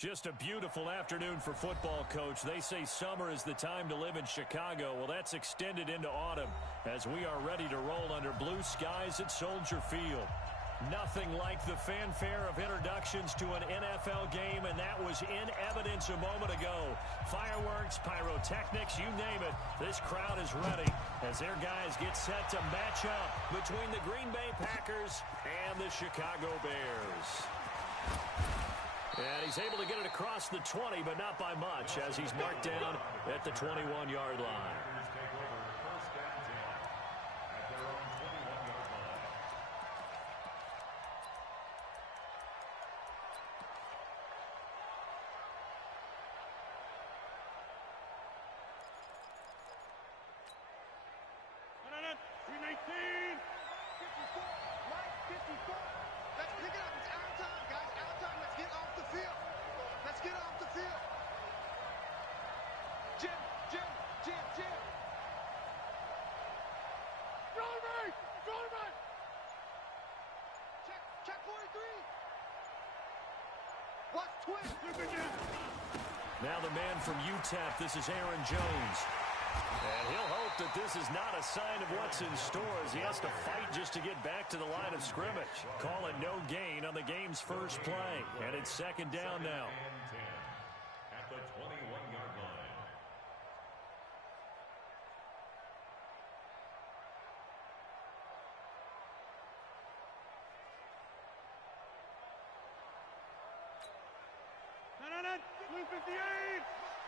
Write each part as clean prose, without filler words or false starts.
Just a beautiful afternoon for football, Coach. They say summer is the time to live in Chicago. Well, that's extended into autumn as we are ready to roll under blue skies at Soldier Field. Nothing like the fanfare of introductions to an NFL game, and that was in evidence a moment ago. Fireworks, pyrotechnics, you name it. This crowd is ready as their guys get set to match up between the Green Bay Packers and the Chicago Bears. And he's able to get it across the 20, but not by much, as he's marked down at the 21-yard line. Now the man from UTEP, this is Aaron Jones. And he'll hope that this is not a sign of what's in store as he has to fight just to get back to the line of scrimmage. Call it no gain on the game's first play. And it's second down now. At the 21-yard line. Blue 58!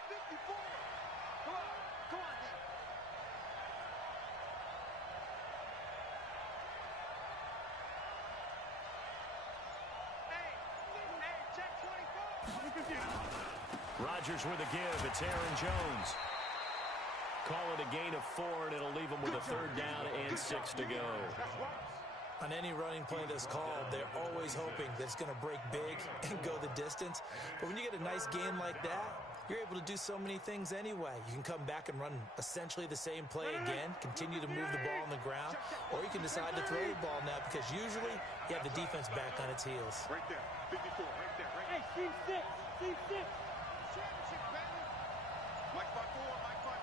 54! Come on, Dan. Hey, check 24! Rodgers with a give. It's Aaron Jones. Call it a gain of 4, and it'll leave him with a third down and 6 to go. On any running play that's called, they're always hoping that it's going to break big and go the distance. But when you get a nice game like that, you're able to do so many things anyway. You can come back and run essentially the same play again, continue to move the ball on the ground, or you can decide to throw the ball now because usually you have the defense back on its heels. Right there, 54, right there, right there. Hey, C6. Championship, baby. Mike's by 4, Mike's by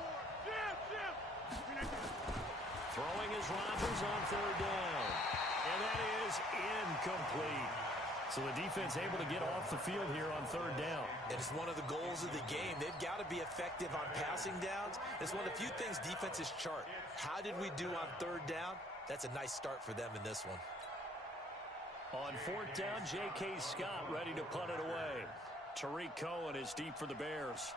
4. Jim. Throwing is Rodgers on third down. And that is incomplete. So the defense able to get off the field here on third down. And it's one of the goals of the game. They've got to be effective on passing downs. It's one of the few things defenses chart. How did we do on third down? That's a nice start for them in this one. On fourth down, J.K. Scott ready to punt it away. Tariq Cohen is deep for the Bears.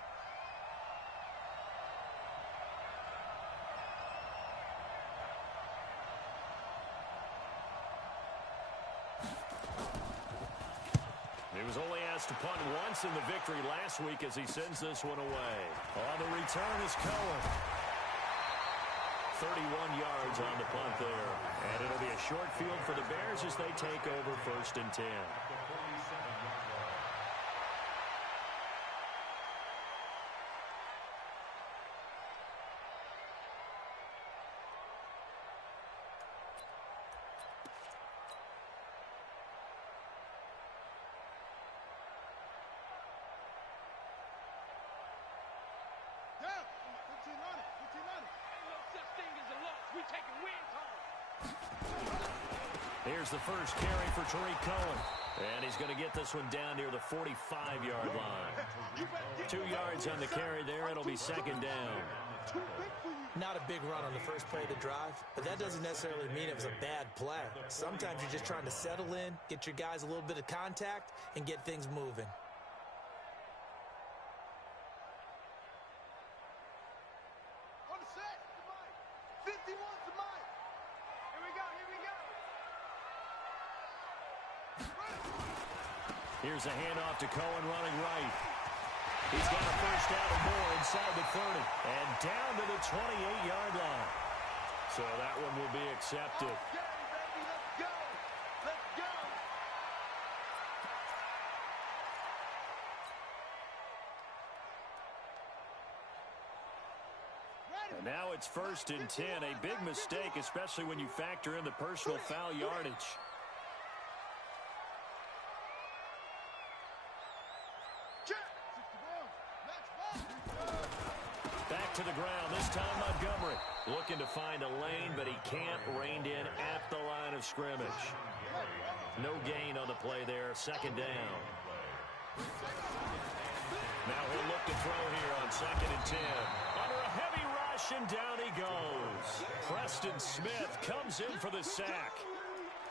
He was only asked to punt once in the victory last week as he sends this one away. On the return is Cohen. 31 yards on the punt there. And it'll be a short field for the Bears as they take over first and 10. Here's the first carry for Tariq Cohen. And he's going to get this one down near the 45-yard line. 2 yards on the carry there. It'll be second down. Not a big run on the first play of the drive, but that doesn't necessarily mean it was a bad play. Sometimes you're just trying to settle in, get your guys a little bit of contact, and get things moving. On the set, 51 to Mike. Here we go. Here's a handoff to Cohen running right. He's got a first down and more inside the 30. And down to the 28-yard line. So that one will be accepted. Okay, baby, let's go. And now it's first and 10. A big mistake, especially when you factor in the personal foul yardage. to the ground. This time Montgomery looking to find a lane, but he can't. Reined in at the line of scrimmage. No gain on the play there. Second down. Now he'll look to throw here on 2nd and 10. Under a heavy rush, and down he goes. Preston Smith comes in for the sack.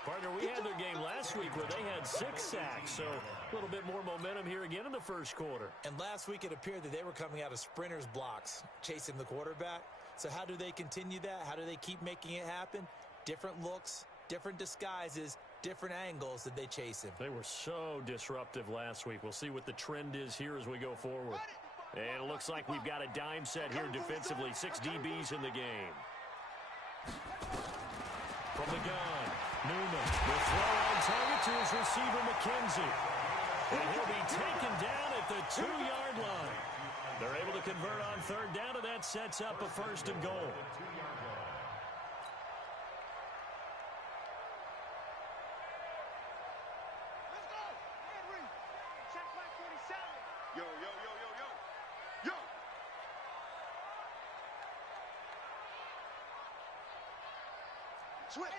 Partner, we had their game last week where they had 6 sacks, so a little bit more momentum here again in the first quarter. And last week it appeared that they were coming out of sprinters blocks, chasing the quarterback. So how do they continue that? How do they keep making it happen? Different looks, different disguises, different angles that they chase him. They were so disruptive last week. We'll see what the trend is here as we go forward. And it looks like we've got a dime set here defensively. 6 DBs in the game. From the gun, Newman will throw on target to his receiver, McKenzie. And he'll be taken down at the 2-yard line. They're able to convert on 3rd down, and that sets up a 1st and goal. Yo, yo, yo, yo, yo. Yo! Switch.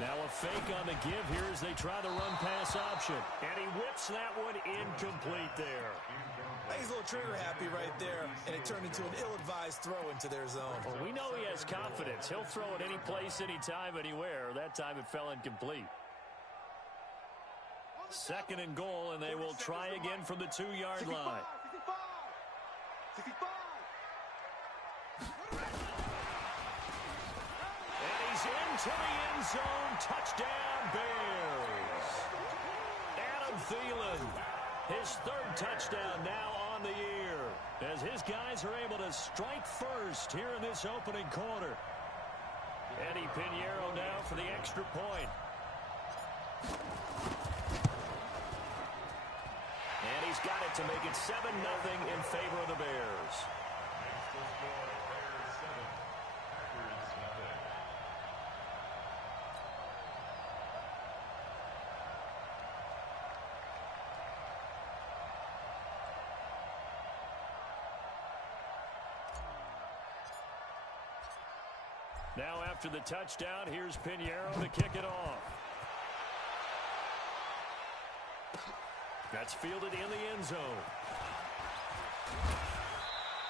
Now a fake on the give here as they try the run-pass option. And he whips that one incomplete there. He's a little trigger happy right there, and it turned into an ill-advised throw into their zone. Well, we know he has confidence. He'll throw it any place, anytime, anywhere. That time it fell incomplete. 2nd and goal, and they will try again from the 2-yard line. 65. And he's into the end zone. Touchdown, Bears. Adam Thielen, his 3rd touchdown now on the year, as his guys are able to strike first here in this opening quarter. Eddie Pinheiro now for the extra point. And he's got it to make it 7-0 in favor of the Bears. Now after the touchdown, here's Pinheiro to kick it off. That's fielded in the end zone.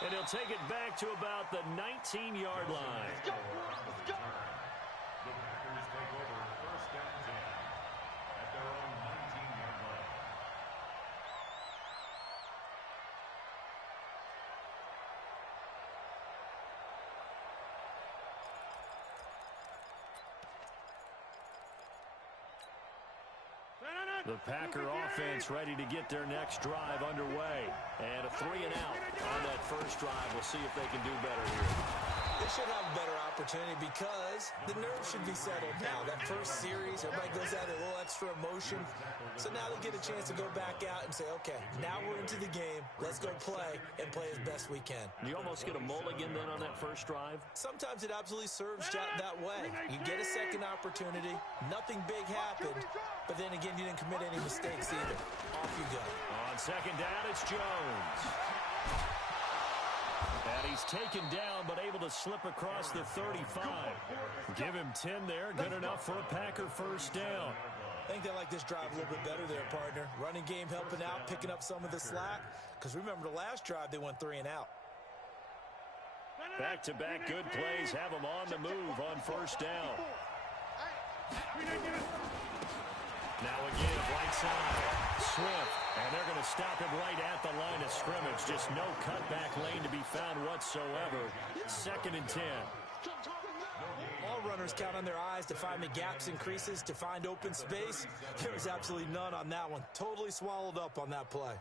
And he'll take it back to about the 19-yard line. Let's go. The Packers take over 1st and 10 at their own 19-yard line. The Packer offense ready to get their next drive underway. And a 3 and out on that first drive. We'll see if they can do better here. They should have a better opportunity because the nerves should be settled now. That first series, everybody goes out with a little extra emotion. So now they get a chance to go back out and say, okay, now we're into the game. Let's go play and play as best we can. You almost get a mulligan then on that first drive? Sometimes it absolutely serves that way. You get a second opportunity. Nothing big happened. But then again, you didn't commit any mistakes either. Off you go. On 2nd down, it's Jones. And he's taken down, but able to slip across the 35. Give him 10 there. Good enough for a Packer first down. I think they like this drive a little bit better there, partner. Running game helping out, picking up some of the slack. Because remember, the last drive, they went 3 and out. Back-to-back good plays have them on the move on first down. Now again, right side, Swift, and they're going to stop him right at the line of scrimmage. Just no cutback lane to be found whatsoever. 2nd and 10. All runners count on their eyes to find the gaps and creases, to find open space. There was absolutely none on that one. Totally swallowed up on that play.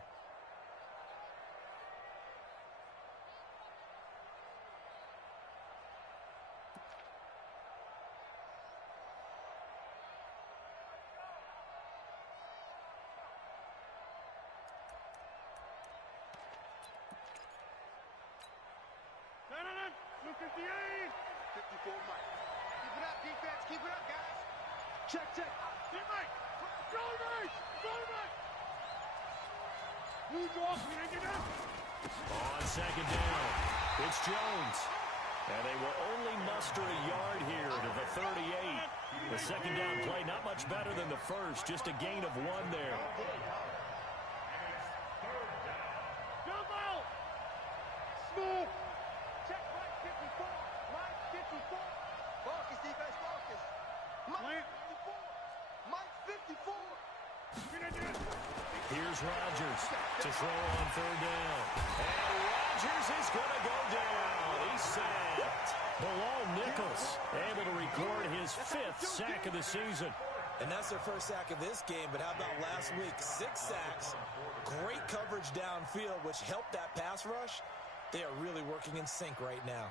Look at the aim. 54 Mike. Keep it up, defense. Keep it up, guys. Check. Get Mike. Go, Mike. Go, Mike. Blue draw. We didn't get up. On second down, it's Jones. And they will only muster a yard here to the 38. The second down play not much better than the first, just a gain of 1 there. Smooth. Check Mike 54. Mike 54. Focus, defense, focus. Mike 54. Mike 54. Here's Rodgers to throw on third down. And Rodgers is going to go down. He's sacked. Bilal Nichols able to record his 5th sack of the season. And that's their first sack of this game, but how about last week? 6 sacks, great coverage downfield, which helped that pass rush. They are really working in sync right now.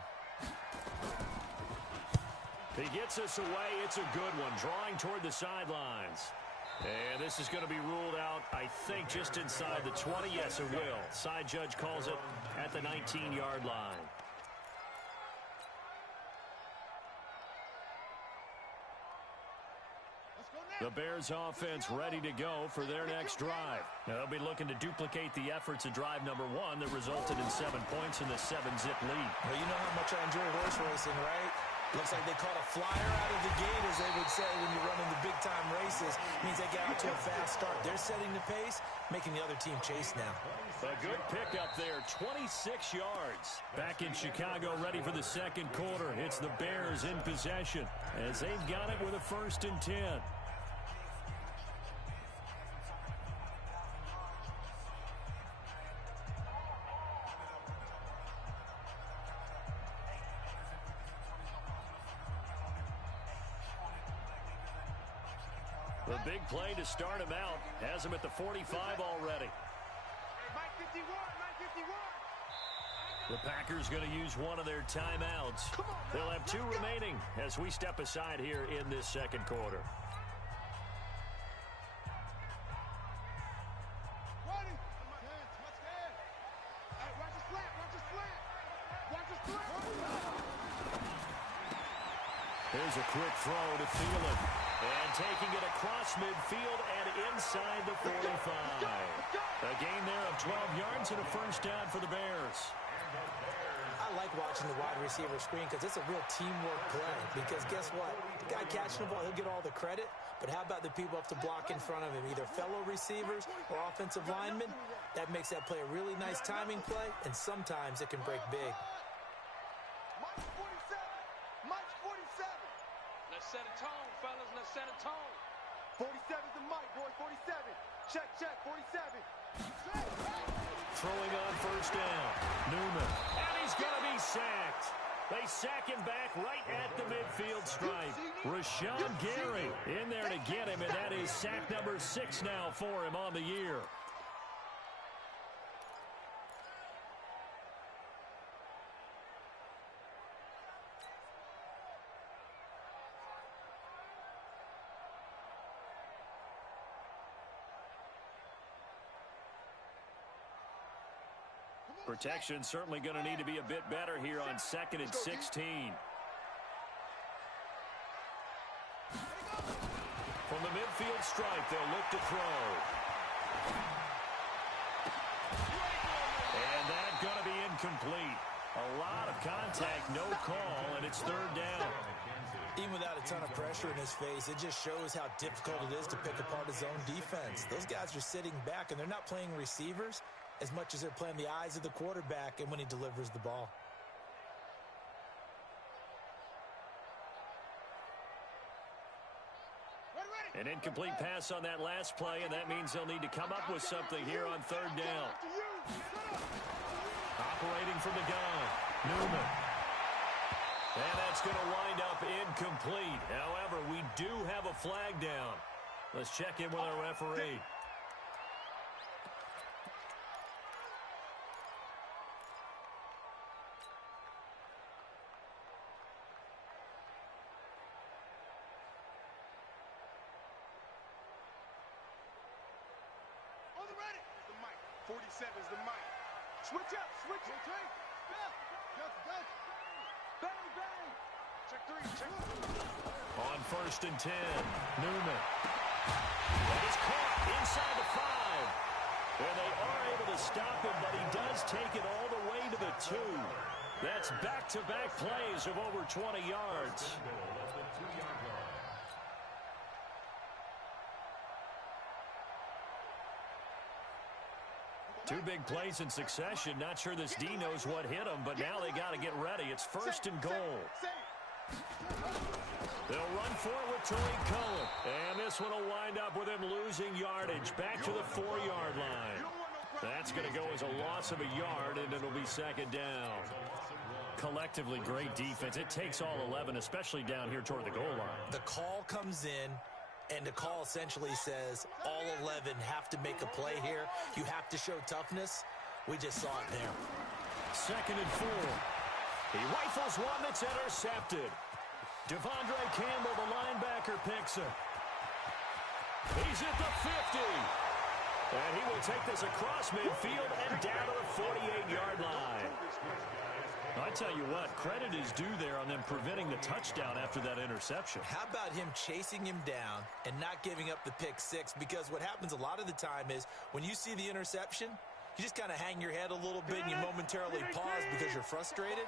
He gets us away. It's a good one, drawing toward the sidelines. And this is going to be ruled out, I think, just inside the 20. Yes, it will. Side judge calls it at the 19-yard line. The Bears offense ready to go for their next drive. Now, they'll be looking to duplicate the efforts of drive number 1 that resulted in 7 points in the 7-zip lead. Well, you know how much I enjoy horse racing, right? Looks like they caught a flyer out of the gate, as they would say when you're running the big-time races. It means they get out to a fast start. They're setting the pace, making the other team chase now. A good pickup there, 26 yards. Back in Chicago, ready for the second quarter. It's the Bears in possession as they've got it with a 1st and 10. The big play to start him out has him at the 45 already. Mike 51, Mike 51. The Packers going to use one of their timeouts. They'll have 2 remaining as we step aside here in this second quarter. Here's a quick throw to Thielen. And taking it across midfield and inside the 45. A gain there of 12 yards and a 1st down for the Bears. I like watching the wide receiver screen because it's a real teamwork play. Because guess what? The guy catching the ball, he'll get all the credit. But how about the people up to block in front of him, either fellow receivers or offensive linemen? That makes that play a really nice timing play, and sometimes it can break big. Mike 47. Mike 47. Let's set a tone, fellas. Let's set a tone. 47's the Mike, boy. 47. Check, 47. Throwing on 1st down. Newman. And he's going to be sacked. They sack him back right at the midfield stripe. Rashawn Gary in there to get him, and that is sack number 6 now for him on the year. Protection certainly going to need to be a bit better here on 2nd and 16. From the midfield stripe, they'll look to throw. And that's going to be incomplete. A lot of contact, no call, and it's 3rd down. Even without a ton of pressure in his face, it just shows how difficult it is to pick apart his own defense. Those guys are sitting back, and they're not playing receivers as much as they're playing the eyes of the quarterback and when he delivers the ball. An incomplete pass on that last play, and that means they'll need to come up with something here on 3rd down. Operating from the gun, Newman. And that's going to wind up incomplete. However, we do have a flag down. Let's check in with our referee. On the ready. The Mike. 47's the Mike. Switch up. Switch it. Go. Bang, bang. Check 3. Check 3. On 1st and 10, Newman. That is caught inside the 5. And they are able to stop him, but he does take it all the way to the 2. That's back-to-back plays of over 20 yards. Two big plays in succession. Not sure this D knows what hit him, but now they got to get ready. It's 1st and goal. They'll run for it with Tariq Cohen. And this one will wind up with him losing yardage back to the 4-yard line. That's going to go as a loss of a yard, and it'll be 2nd down. Collectively, great defense. It takes all 11, especially down here toward the goal line. The call comes in, and the call essentially says all 11 have to make a play here. You have to show toughness. We just saw it there. 2nd and 4. He rifles one that's intercepted. Devondre Campbell, the linebacker, picks it. He's at the 50. And he will take this across midfield and down to the 48-yard line. I tell you what, credit is due there on them preventing the touchdown after that interception. How about him chasing him down and not giving up the pick 6? Because what happens a lot of the time is when you see the interception, you just kind of hang your head a little bit and you momentarily pause because you're frustrated.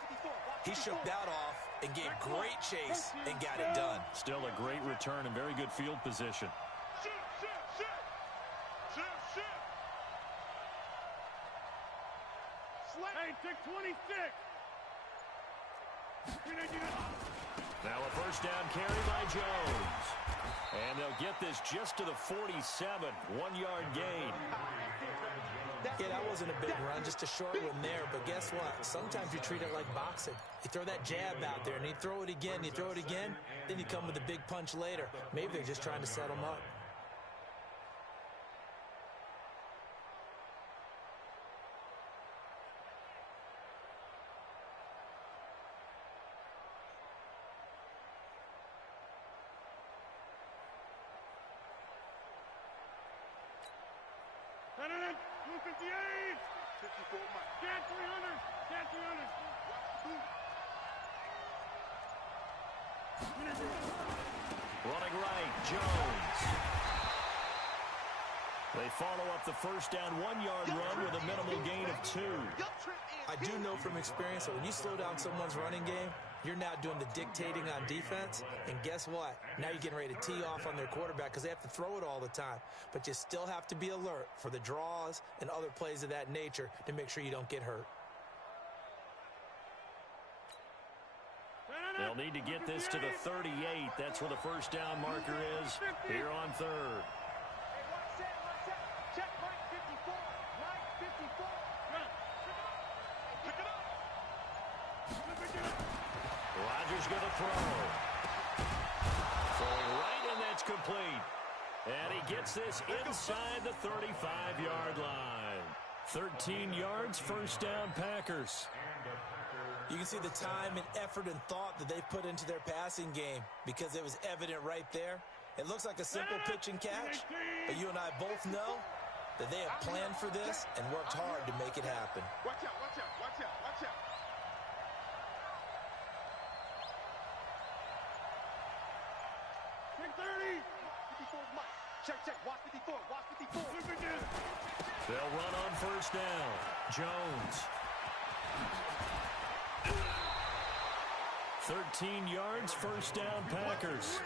He shook that off and gave great chase and got it done. Still a great return and very good field position. Hey, take 26. Now a 1st down carry by Jones. And they'll get this just to the 47, 1-yard gain. Yeah, that wasn't a big run, just a short one there. But guess what? Sometimes you treat it like boxing. You throw that jab out there, and you throw it again, then you come with a big punch later. Maybe they're just trying to set him up. Running right, Jones. They follow up the 1st down 1-yard run with a minimal gain of 2. I do know from experience that when you slow down someone's running game, you're now doing the dictating on defense. And guess what? Now you're getting ready to tee off on their quarterback because they have to throw it all the time. But you still have to be alert for the draws and other plays of that nature to make sure you don't get hurt. They'll need to get this to the 38. That's where the 1st down marker is here on 3rd. Check right 54. Right 54. Pick it up. Rodgers going to throw. Throwing right, and that's complete. And he gets this inside the 35-yard line. 13 yards, 1st down, Packers. You can see the time and effort and thought that they've put into their passing game because it was evident right there. It looks like a simple pitch and catch, but you and I both know that they have planned for this and worked hard to make it happen. Watch out, watch out, watch out, watch out. Check 30. 54's Mike. Check, watch 54, watch 54. They'll run on 1st down. Jones. 13 yards, 1st down, Packers.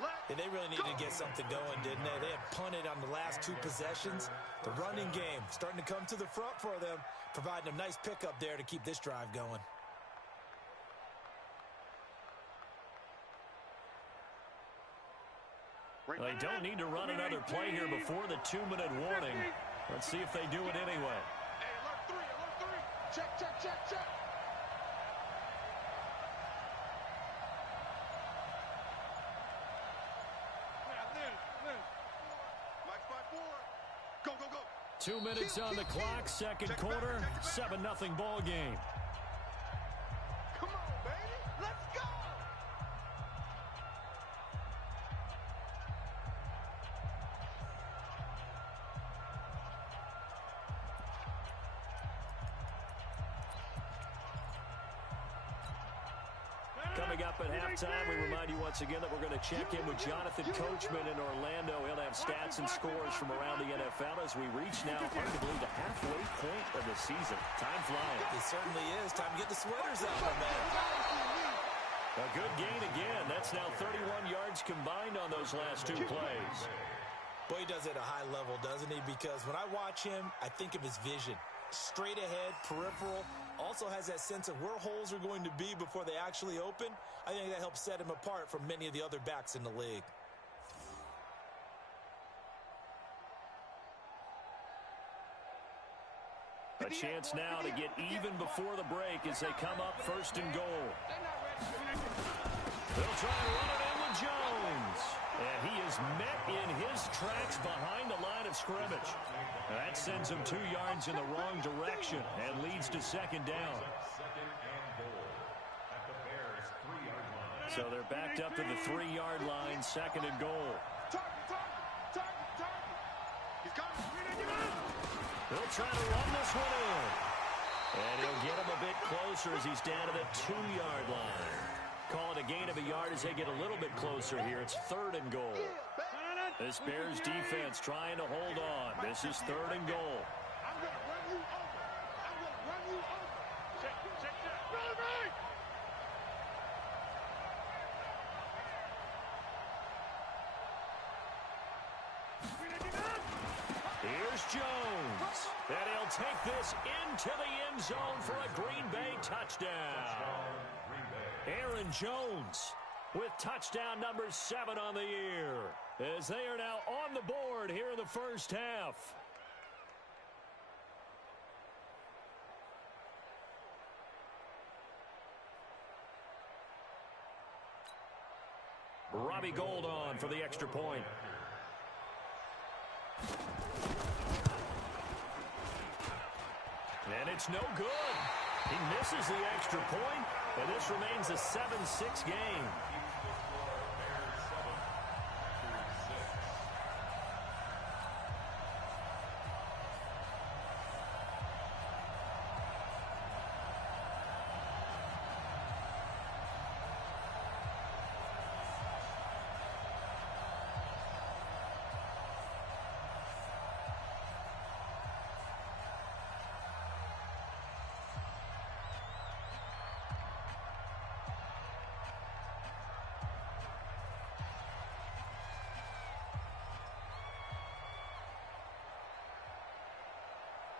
Yeah, they really needed to get something going, didn't they? They had punted on the last 2 possessions. The running game starting to come to the front for them, providing a nice pickup there to keep this drive going. They don't need to run another play here before the 2-minute warning. Let's see if they do it anyway. Hey, alert 3. Check. Go. 2 minutes on the clock, 2nd quarter, 7-0 ball game. Come on, baby. Let's go. Coming up at halftime, we remind you once again that we're going to check in with Jonathan Coachman in Orlando. He'll have stats and scores from around the NFL as we reach now, hard to believe, the halfway point of the season. Time flying. It certainly is. Time to get the sweaters out, my man. A good gain again. That's now 31 yards combined on those last two plays. Boy, he does it at a high level, doesn't he? Because when I watch him, I think of his vision. Straight ahead, peripheral, also has that sense of where holes are going to be before they actually open. I think that helps set him apart from many of the other backs in the league. A chance now to get even before the break as they come up first and goal. They'll try to run it in with Jones. And he is met in his tracks behind the line of scrimmage. That sends him 2 yards in the wrong direction and leads to second down. So they're backed up to the 3-yard line, second and goal. They'll try to run this one in. And he'll get him a bit closer as he's down to the 2-yard line. Call it a gain of a yard as they get a little bit closer here. It's third and goal. This Bears defense trying to hold on. This is third and goal. I'm going to run you over. I'm going to run you over. Check that. Run me! Here's Jones. And he'll take this into the end zone for a Green Bay touchdown. Aaron Jones with touchdown number 7 on the year, as they are now on the board here in the first half. Robbie Gould on for the extra point. And it's no good. He misses the extra point, and this remains a 7-6 game.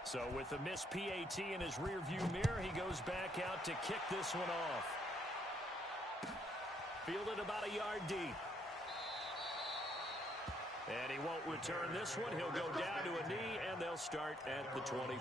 So with the missed PAT in his rearview mirror, he goes back out to kick this one off. Fielded about a yard deep. And he won't return this one. He'll go down to a knee, and they'll start at the 25.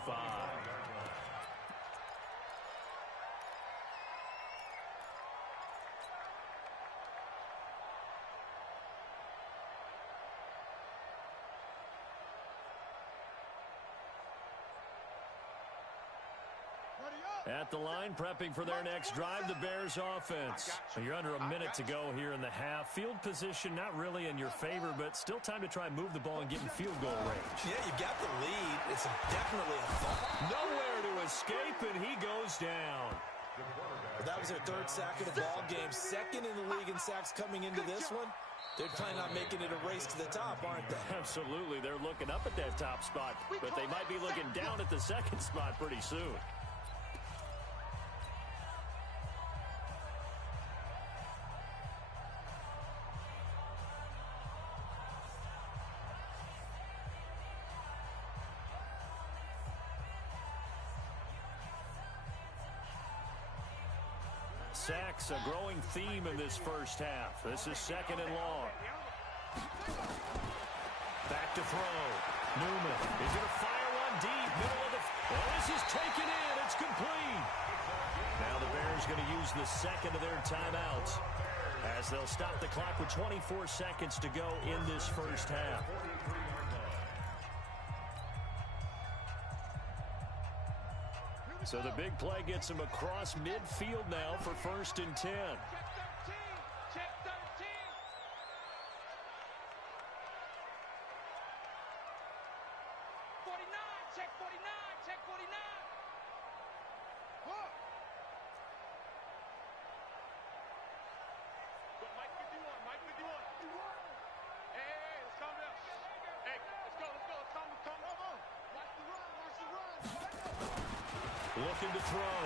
At the line, prepping for their next drive, the Bears offense. You're under a minute to go here in the half. Field position not really in your favor, but still time to try and move the ball and get in field goal range. Yeah, you got the lead. It's definitely a thought. Nowhere to escape, and he goes down. That was their third sack of the ball game. Second in the league in sacks coming into this one. They're planning on making it a race to the top, aren't they? Absolutely. They're looking up at that top spot, but they might be looking down at the second spot pretty soon. Sacks, a growing theme in this first half. This is second and long. Back to throw. Newman is going to fire one deep. Middle of the... Oh, this is taken in. It's complete. Now the Bears going to use the second of their timeouts as they'll stop the clock with 24 seconds to go in this first half. So the big play gets him across midfield now for first and 10. Check 13. 49. Check 49. Check 49. Looking to throw.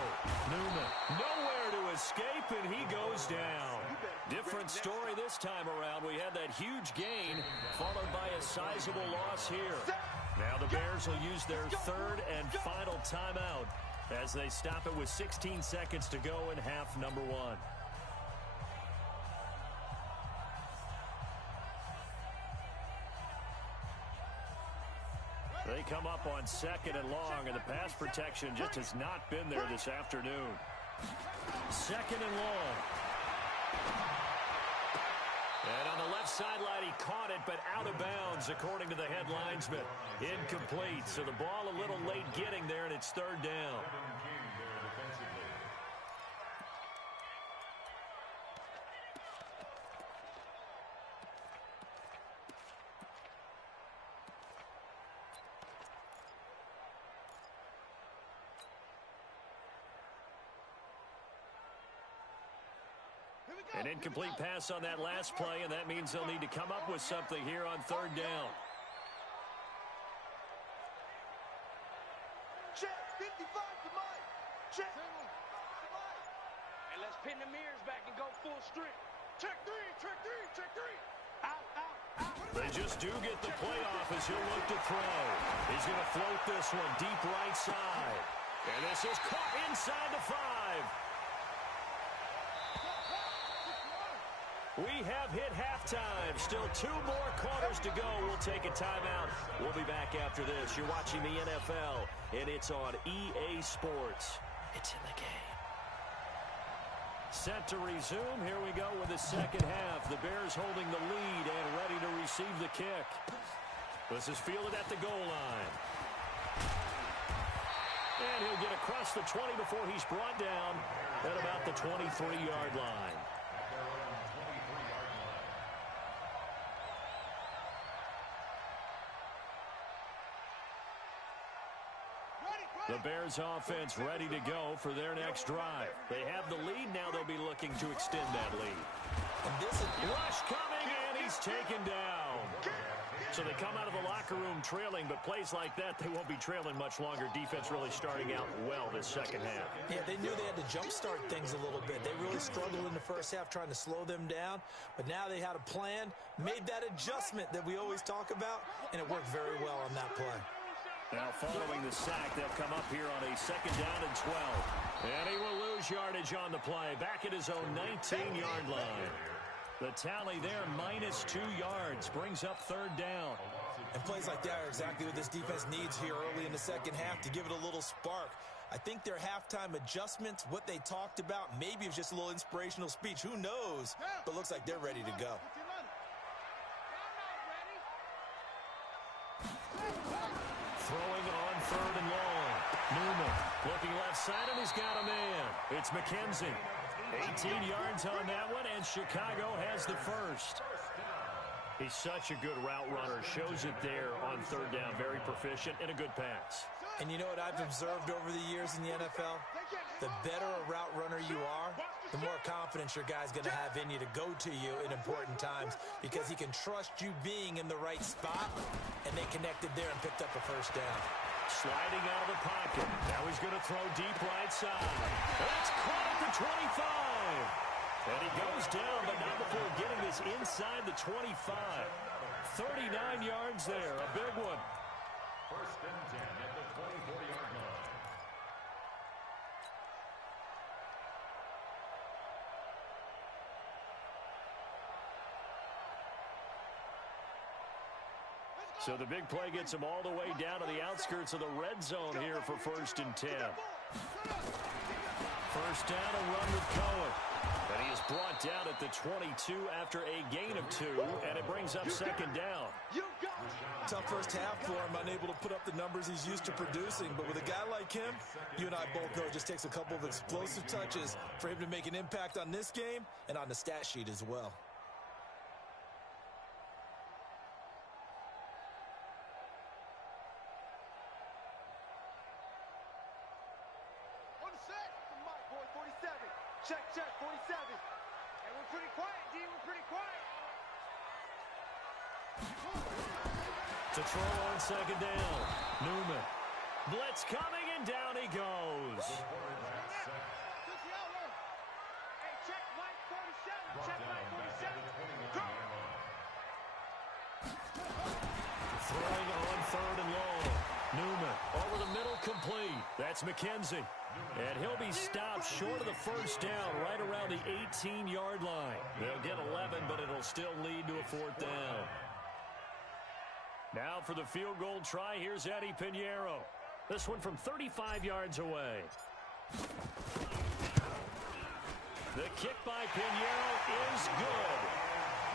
Newman. Nowhere to escape, and he goes down. Different story this time around. We had that huge gain, followed by a sizable loss here. Now the Bears will use their third and final timeout as they stop it with 16 seconds to go in half number one. They come up on second and long, and the pass protection just has not been there this afternoon. Second and long. And on the left sideline, he caught it, but out of bounds, according to the head linesman. Incomplete, so the ball a little late getting there, and it's third down. An incomplete pass on that last play, and that means they'll need to come up with something here on third down. Check, 55 to Mike. Check. And let's pin the mirrors back and go full strip. Check three, check three, check three. Out, out, out. They just do get the playoff as he'll look to throw. He's going to float this one deep right side. And this is caught inside the 5. We have hit halftime. Still 2 more quarters to go. We'll take a timeout. We'll be back after this. You're watching the NFL, and it's on EA Sports. It's in the game. Set to resume. Here we go with the second half. The Bears holding the lead and ready to receive the kick. This is fielded at the goal line. And he'll get across the 20 before he's brought down at about the 23-yard line. The Bears offense ready to go for their next drive. They have the lead. Now they'll be looking to extend that lead. And this is Rush coming, and he's taken down. So they come out of the locker room trailing, but plays like that, they won't be trailing much longer. Defense really starting out well this second half. Yeah, they knew they had to jumpstart things a little bit. They really struggled in the first half trying to slow them down, but now they had a plan, made that adjustment that we always talk about, and it worked very well on that play. Now following the sack, they'll come up here on a second down and 12. And he will lose yardage on the play, back at his own 19-yard line. The tally there, -2 yards, brings up third down. And plays like that are exactly what this defense needs here early in the second half to give it a little spark. I think their halftime adjustments, what they talked about, maybe it was just a little inspirational speech. Who knows? But looks like they're ready to go. Throwing on third and long. Newman looking left side, and he's got a man. It's McKenzie. 18 yards on that one, and Chicago has the first. He's such a good route runner. Shows it there on third down. Very proficient and a good pass. And you know what I've observed over the years in the NFL? The better a route runner you are, the more confidence your guy's going to have in you to go to you in important times because he can trust you being in the right spot, and they connected there and picked up a first down. Sliding out of the pocket. Now he's going to throw deep right side. It's caught at the 25. And he goes down, but not before getting this inside the 25. 39 yards there, a big one. First and 10 at the 24-yard line. So the big play gets him all the way down to the outskirts of the red zone here for first and 10. First down, a run with Cohen. And he is brought down at the 22 after a gain of 2, and it brings up second down. Tough first half for him, unable to put up the numbers he's used to producing. But with a guy like him, you and I both know it just takes a couple of explosive touches for him to make an impact on this game and on the stat sheet as well. Check, 47. And we're pretty quiet, D. We're pretty quiet. To throw on second down. Newman Blitz coming, and down he goes. Hey, check Mike 47. Check Mike 47. Go. Throwing on 3rd and long. Newman over the middle, complete. That's McKenzie. And he'll be stopped short of the first down right around the 18-yard line. They'll get 11, but it'll still lead to a 4th down. Now for the field goal try, here's Eddie Pinheiro. This one from 35 yards away. The kick by Pinheiro is good.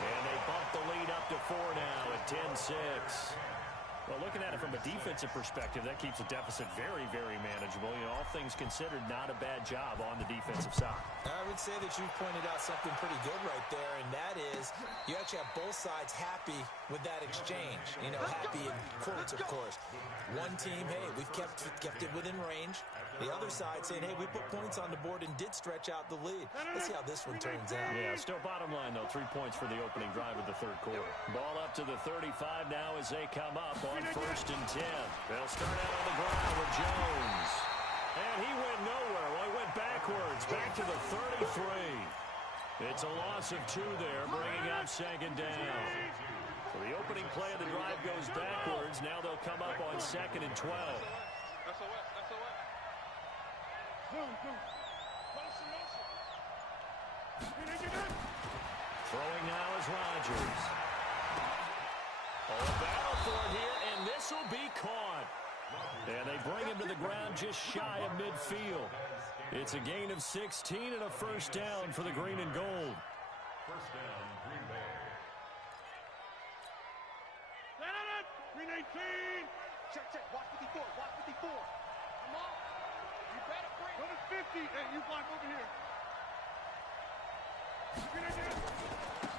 And they bump the lead up to 4 now at 10-6. Well, looking at it from a defensive perspective, that keeps the deficit very, very manageable. You know, all things considered, not a bad job on the defensive side. I would say that you pointed out something pretty good right there, and that is you actually have both sides happy with that exchange. You know, happy in quotes, of course. One team, hey, we've kept it within range. The other side saying, hey, we put points on the board and did stretch out the lead. Let's see how this one turns out. Yeah, still bottom line, though. 3 points for the opening drive of the 3rd quarter. Ball up to the 35 now as they come up on 1st and 10. They'll start out on the ground with Jones. And he went nowhere. Well, he went backwards, back to the 33. It's a loss of 2 there, bringing up 2nd down. So the opening play of the drive goes backwards. Now they'll come up on 2nd and 12. Throwing now is Rodgers. A battle for it here, and this will be caught. And they bring him to the ground just shy of midfield. It's a gain of 16 and a 1st down for the green and gold. 1st down, Green Bay. Green 18. Check. Watch 54. Watch 54. Come on. You better bring. Go to 50. Hey, you block over here.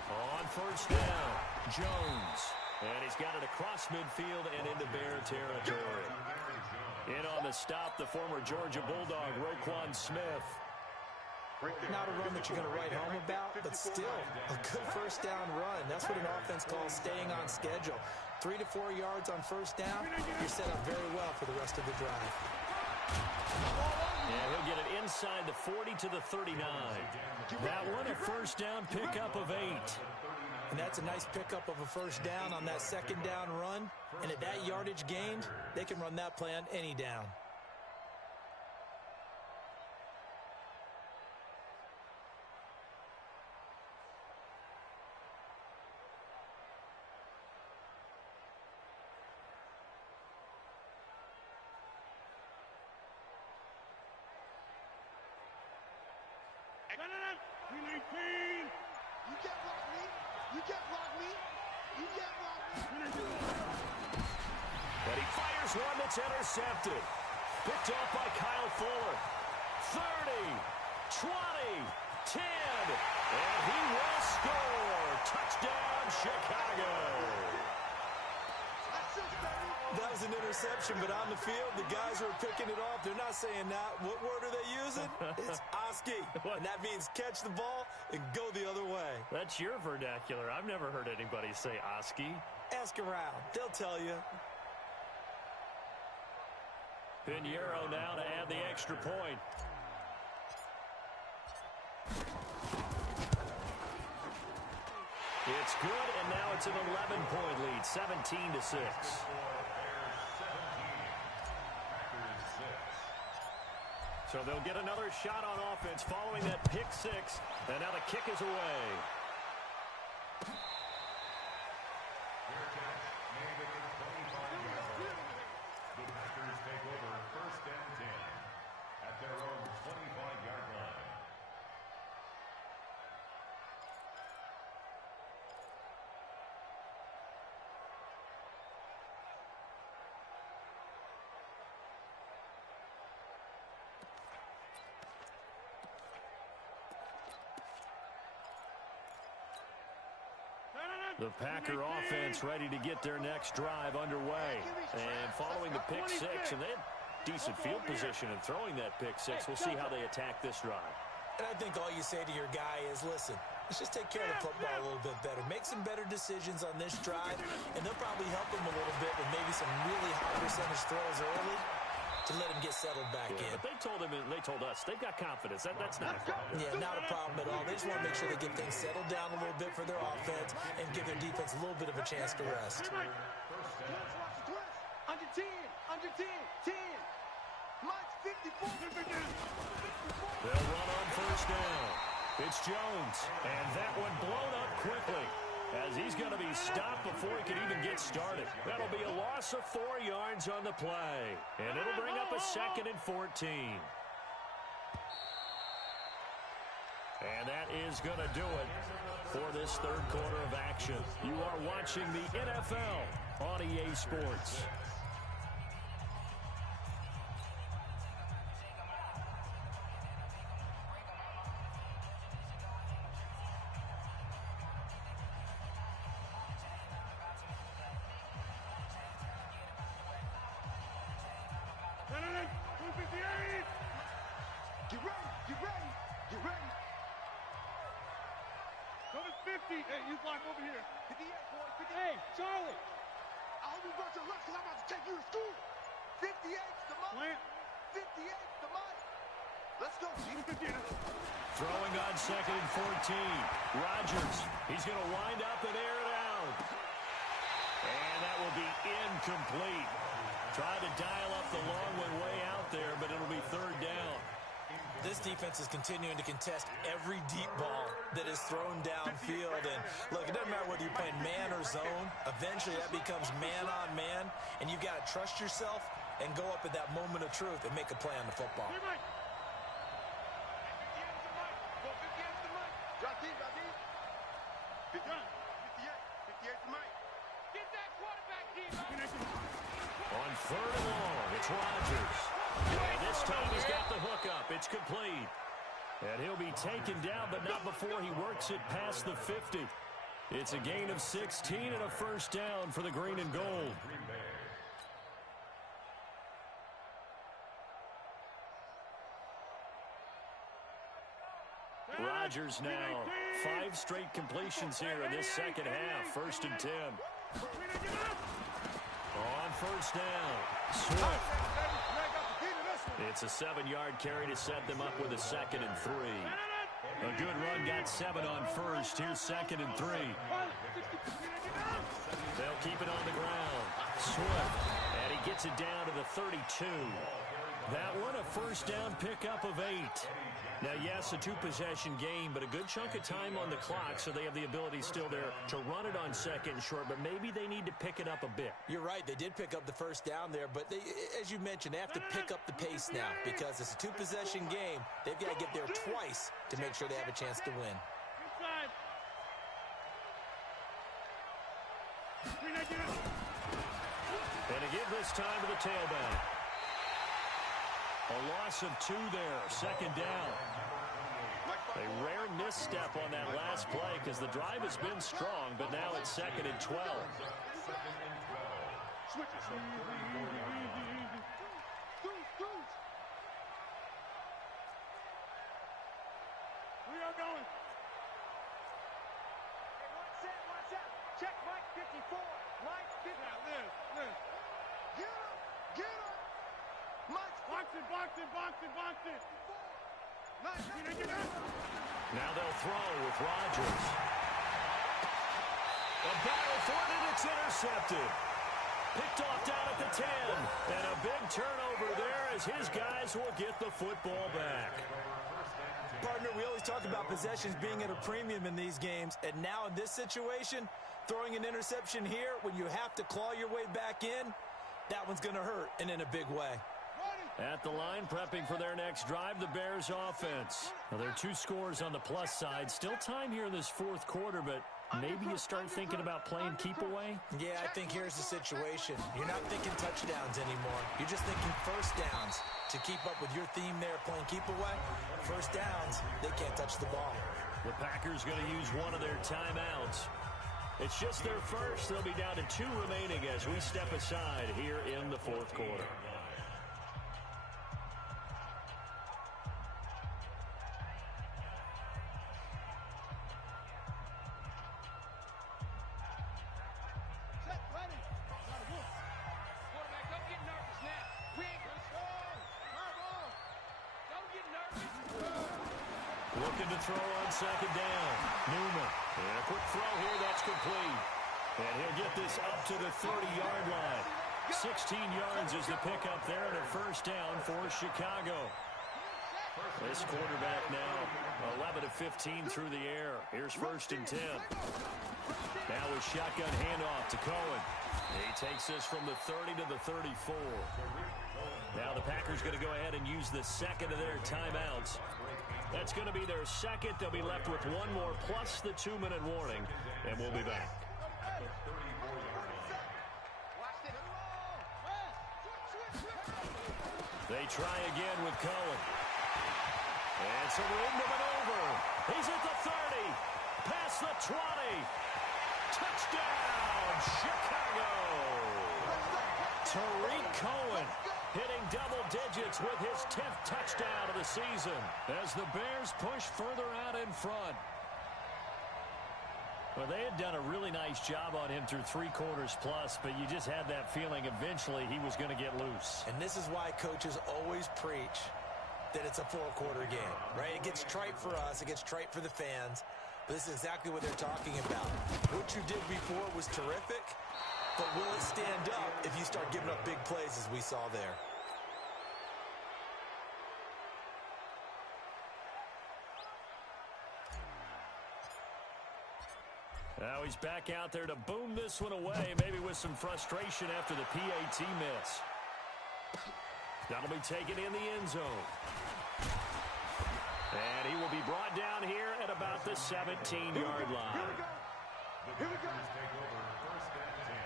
On 1st down, Jones. And he's got it across midfield and into Bear territory. In on the stop, the former Georgia Bulldog, Roquan Smith. Not a run that you're going to write home about, but still a good 1st down run. That's what an offense calls staying on schedule. 3 to 4 yards on 1st down, you're set up very well for the rest of the drive. And he'll get it inside the 40 to the 39. That one a 1st down pickup of 8. And that's a nice pickup of a 1st down on that 2nd down run. And at that yardage gained, they can run that play on any down. But he fires one that's intercepted. Picked off by Kyle Fuller. 30, 20, 10, and he will score. Touchdown, Chicago. That was an interception, but on the field, the guys who are picking it off, they're not saying that. What word are they using? It's Oski, and that means catch the ball and go the other way. That's your vernacular. I've never heard anybody say Oski. Ask around. They'll tell you. Pinheiro now to add the extra point. It's good, and now it's an 11-point lead, 17-6. So they'll get another shot on offense following that pick 6, and now the kick is away. The Packers take over 1st and 10 at their own 25-yard line. The Packer offense ready to get their next drive underway. And following the pick 6, and they had decent field position in throwing that pick 6. We'll see how they attack this drive. And I think all you say to your guy is, listen, let's just take care of the football a little bit better. Make some better decisions on this drive, and they'll probably help him a little bit with maybe some really high percentage throws early. to let him get settled back in. But they told us they've got confidence. That's not a problem. Yeah, not a problem at all. They just want to make sure they get things settled down a little bit for their offense and give their defense a little bit of a chance to rest. Under 10, under 10, 10. Mike's 54. They'll run on first down. It's Jones, and that one blown up quickly as he's going to be stopped before he can even get started. That'll be a loss of 4 yards on the play, and it'll bring up a 2nd and 14. And that is going to do it for this third quarter of action. You are watching the NFL on EA Sports. Hey, you block over here. 58, boy. 58. Hey, Charlie. I hope you brought your lunch because I'm about to take you to school. 58's the money. 58's the money. Let's go. Throwing on 2nd and 14. Rodgers. He's going to wind up and air it out. And that will be incomplete. Tried to dial up the long one way out there, but it'll be 3rd down. This defense is continuing to contest every deep ball that is thrown downfield. And look, it doesn't matter whether you're playing man or zone. Eventually, that becomes man on man. And you've got to trust yourself and go up at that moment of truth and make a play on the football. On 3rd and long, it's Rodgers. And this time he's got the hook up. It's complete. And he'll be taken down, but not before he works it past the 50. It's a gain of 16 and a 1st down for the green and gold. Rodgers now 5 straight completions here in this second half. 1st and 10. On 1st down, Swift. It's a 7-yard carry to set them up with a 2nd and 3. A good run got 7 on 1st. Here's 2nd and 3. They'll keep it on the ground. Swift, and he gets it down to the 32. That one a 1st down pickup of 8. Now, yes, a 2-possession game, but a good chunk of time on the clock, so they have the ability still there to run it on 2nd and short, but maybe they need to pick it up a bit. You're right. They did pick up the 1st down there, but they, as you mentioned, they have to pick up the pace now because it's a 2-possession game. They've got to get there twice to make sure they have a chance to win. And to give this time to the tailback. A loss of 2 there, 2nd down. A rare misstep on that last play because the drive has been strong, but now it's 2nd and 12. We are going. Watch out. Check Mike 54. Mike 54. Liz. Get him. Get him. Mike. Box it. Now they'll throw with Rodgers. A battle for it, and it's intercepted. Picked off down at the 10. And a big turnover there as his guys will get the football back. Partner, we always talk about possessions being at a premium in these games, and now in this situation, throwing an interception here when you have to claw your way back in, that one's going to hurt, and in a big way. At the line, prepping for their next drive, the Bears offense. Now, there are 2 scores on the plus side. Still time here in this 4th quarter, but maybe you start thinking about playing keep away? Yeah, I think here's the situation. You're not thinking touchdowns anymore. You're just thinking 1st downs. To keep up with your theme there, playing keep away, 1st downs, they can't touch the ball. The Packers going to use one of their timeouts. It's just their first. They'll be down to 2 remaining as we step aside here in the 4th quarter. Quarterback, don't get nervous now. We ain't Looking to throw on second down. Newman. And a quick throw here. That's complete. And he'll get this up to the 30-yard line. 16 yards is the pickup there, and a first down for Chicago. This quarterback now 11 of 15 through the air. Here's first and 10. Now a shotgun handoff to Cohen. He takes this from the 30 to the 34. Now the Packers going to go ahead and use the second of their timeouts. That's going to be their second. They'll be left with one more plus the 2-minute warning, and we'll be back. They try again with Cohen. And some room to maneuver. He's at the 30. Past the 20. Touchdown, Chicago. Tariq Cohen hitting double digits with his 10th touchdown of the season as the Bears push further out in front. Well, they had done a really nice job on him through 3 quarters plus, but you just had that feeling eventually he was going to get loose. And this is why coaches always preach that it's a 4-quarter game, right? It gets trite for us. It gets trite for the fans. But this is exactly what they're talking about. What you did before was terrific, but will it stand up if you start giving up big plays as we saw there? Now he's back out there to boom this one away, maybe with some frustration after the PAT miss. That'll be taken in the end zone. And he will be brought down here at about the 17-yard line. Here we go. Take over first and 10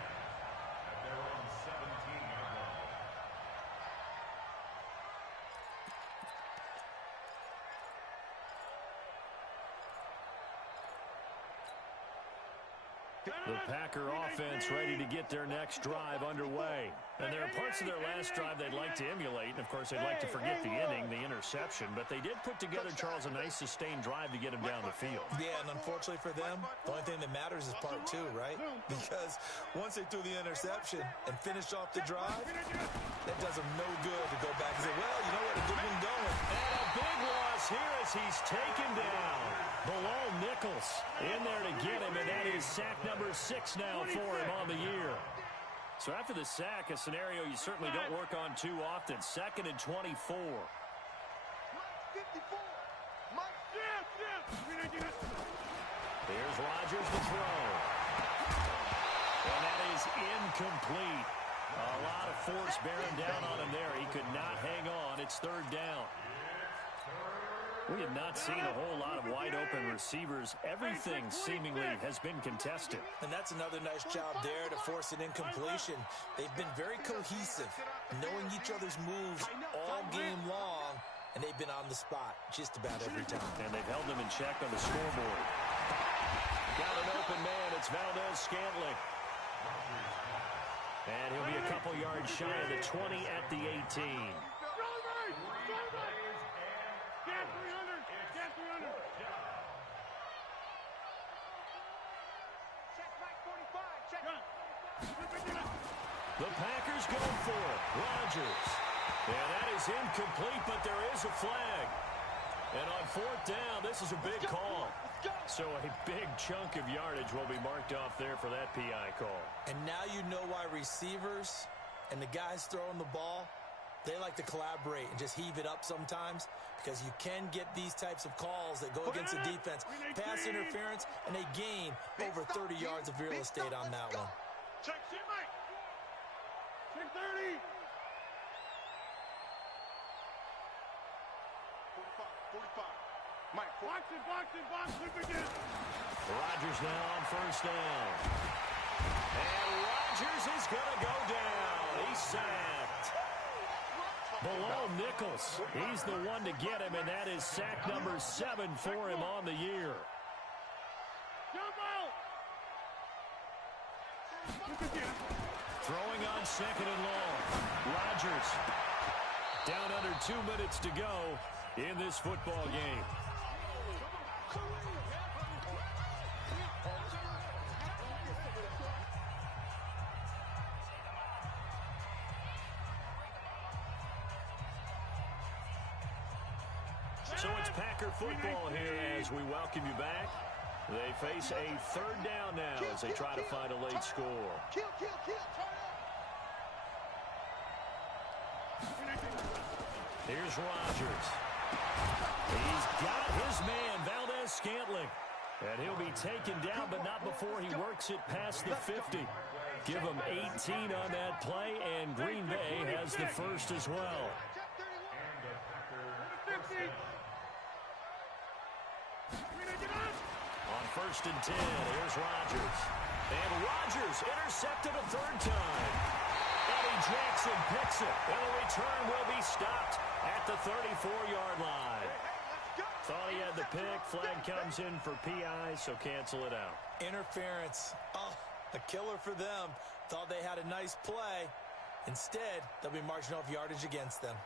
at their own 17-yard line. The Packer offense ready to get their next drive underway. And there are parts of their last drive they'd like to emulate. And, of course, they'd like to forget the inning, the interception. But they did put together, Charles, a nice sustained drive to get him down the field. Yeah, and unfortunately for them, the only thing that matters is part 2, right? Because once they threw the interception and finished off the drive, that does them no good to go back and say, well, you know what, a good one going. And a big loss here as he's taken down. Below Nichols in there to get him, and that is sack number 6 now for him on the year. So after the sack, a scenario you certainly don't work on too often. 2nd and 24. Here's Rodgers to throw. And that is incomplete. A lot of force bearing down on him there. He could not hang on. It's 3rd down. We have not seen a whole lot of wide-open receivers. Everything seemingly has been contested. And that's another nice job there to force an incompletion. They've been very cohesive, knowing each other's moves all game long, and they've been on the spot just about every time. And they've held them in check on the scoreboard. Got an open man. It's Valdez-Scantling. And he'll be a couple yards shy of the 20 at the 18. The Packers go for it. Rodgers. And that is incomplete, but there is a flag. And on 4th down, this is a big call. So a big chunk of yardage will be marked off there for that PI call. And now you know why receivers and the guys throwing the ball, they like to collaborate and just heave it up sometimes, because you can get these types of calls that go against the defense. Pass interference, and they gain over 30 yards of real estate on that one. Check, Mike. Check 30. 45. Mike, box it again. Rodgers now on 1st down. And Rodgers is going to go down. He's sacked. Below Nichols. He's the one to get him, and that is sack number 7 for him on the year. Jump out. Throwing on 2nd and long. Rodgers. Down under 2 minutes to go in this football game. So it's Packer football here as we welcome you back. They face a third down now as they try to find a late score. Kill, turn up. Here's Rodgers. He's got his man, Valdez-Scantling. And he'll be taken down, but not before he works it past the 50. Give him 18 on that play, and Green Bay has the first as well. On 1st and 10, here's Rodgers. And Rodgers intercepted a third time. Eddie Jackson picks it, and the return will be stopped at the 34-yard line. Thought he had the pick. Flag comes in for PI, so cancel it out. Interference. Oh, a killer for them. Thought they had a nice play. Instead, they'll be marching off yardage against them.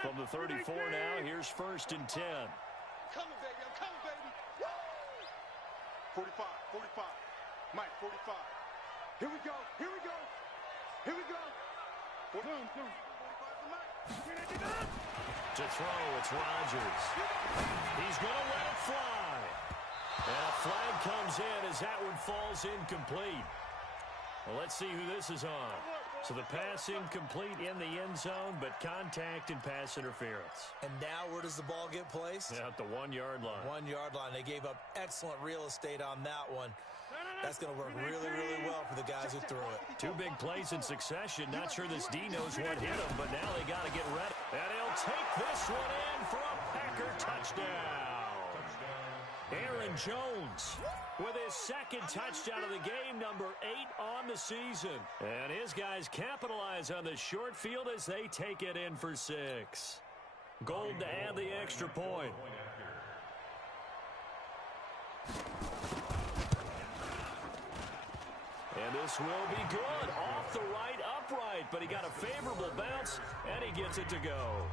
From the 34 now, here's 1st and 10. I'm coming, baby. Woo! 45. Mike, 45. Here we go. 45 to Mike. To throw, it's Rodgers. He's going to let it fly. And a flag comes in as that one falls incomplete. Well, let's see who this is on. So the pass incomplete in the end zone, but contact and pass interference. And now where does the ball get placed? At the 1-yard line. 1-yard line. They gave up excellent real estate on that one. That's going to work really, really well for the guys who threw it. 2 big plays in succession. Not sure this D knows what hit him, but now they got to get ready. And he'll take this one in for a Packer touchdown. Aaron Jones with his second touchdown of the game, number 8 on the season. And his guys capitalize on the short field as they take it in for 6. Gold to add the extra point. And this will be good. Off the right, upright, but he got a favorable bounce, and he gets it to go.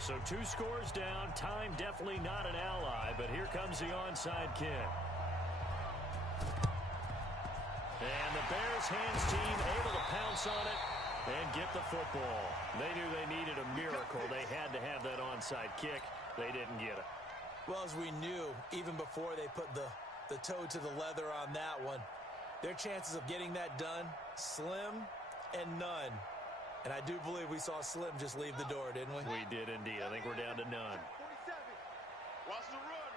So 2 scores down. Time definitely not an ally, but here comes the onside kick. And the Bears hands team able to pounce on it and get the football. They knew they needed a miracle. They had to have that onside kick. They didn't get it. Well, as we knew, even before they put the toe to the leather on that one, their chances of getting that done, slim and none. And I do believe we saw Slim just leave the door, didn't we? We did indeed. I think we're down to none. 47. Watch the run.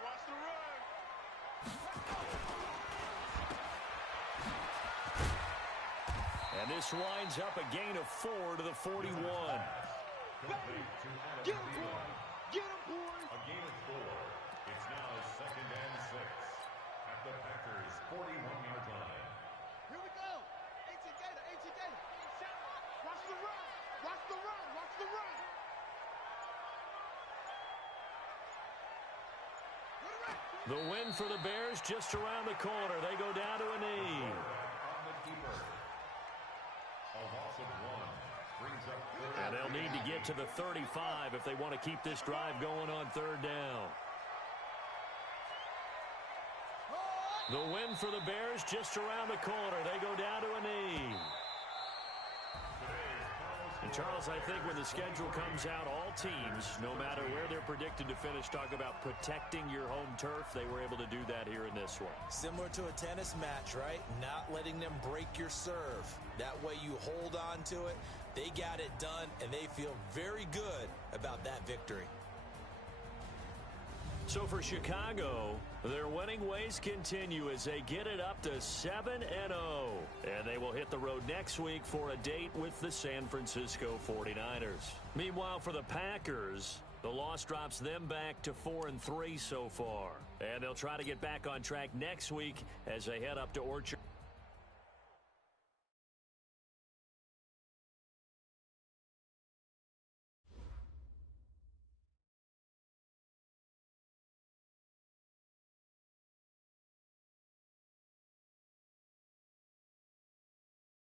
And this winds up a gain of 4 to the 41. Get him, boy. A gain of 4. It's now 2nd and 6 at the Packers' 41-yard line. Here we go. Ancient Gator. Watch the run. The win for the Bears just around the corner. They go down to a knee. On the keeper. A loss of 1 brings up 3rd. And they'll need to get to the 35 if they want to keep this drive going on 3rd down. The win for the Bears just around the corner. They go down to a knee. And Charles, I think when the schedule comes out, all teams, no matter where they're predicted to finish, talk about protecting your home turf. They were able to do that here in this one. Similar to a tennis match, right? Not letting them break your serve. That way you hold on to it. They got it done, and they feel very good about that victory. So for Chicago, their winning ways continue as they get it up to 7-0. And they will hit the road next week for a date with the San Francisco 49ers. Meanwhile, for the Packers, the loss drops them back to 4-3 so far. And they'll try to get back on track next week as they head up to Orchard.